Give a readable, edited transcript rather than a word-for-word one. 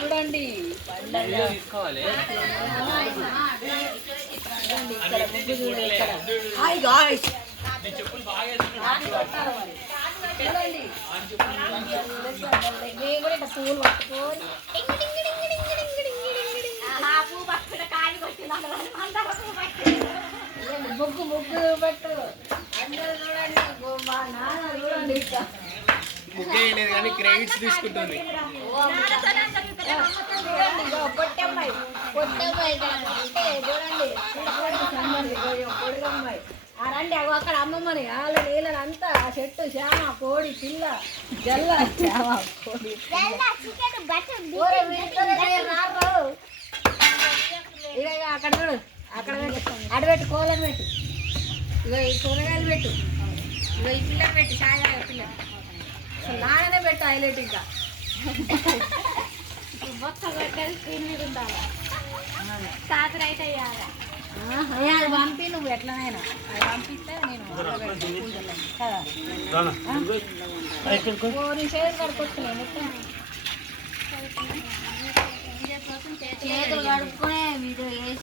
చూడండి తీసుకోవాలి. Hi guys, మేము కూడా ఇట్లా పూలు పట్టుకొని ముగ్గు ముగ్గు పెట్టు అందరూ చూడండి. మా నాన్న చూడండి ఇంకా ముగ్గేయలేదు కానీ క్రెడిట్స్ తీసుకుంటుంది. పొట్టమ్మాయి పొట్టమ్మాయి చూడండి, పొడుగమ్మాయి రండి. అవి అక్కడ అమ్మమ్మని వాళ్ళు వీళ్ళని అంతా చెట్టు శ్యామ కోడి పిల్ల జల్ల శ్యామ కోడి ఇక అక్కడ చూడు, అక్కడ పెట్టు, అడబెట్టు కోలం పెట్టు, ఇక ఈ కూరగాయలు పెట్టు, ఇక ఈ పిల్లలు పెట్టు, సాయంత్రం పిల్లలు అసలు నాన్ననే పెట్టు హైలైట్. ఇంకా బొక్క పెట్టాలి, స్క్రీన్ మీద ఉండాలి. సాయంత్రం అయితే అది పంపి నువ్వు ఎట్లనైనా అది పంపిస్తే నేను చేతులు కడుక్కొచ్చులేను, చేతులు కడుక్కునే వీడియో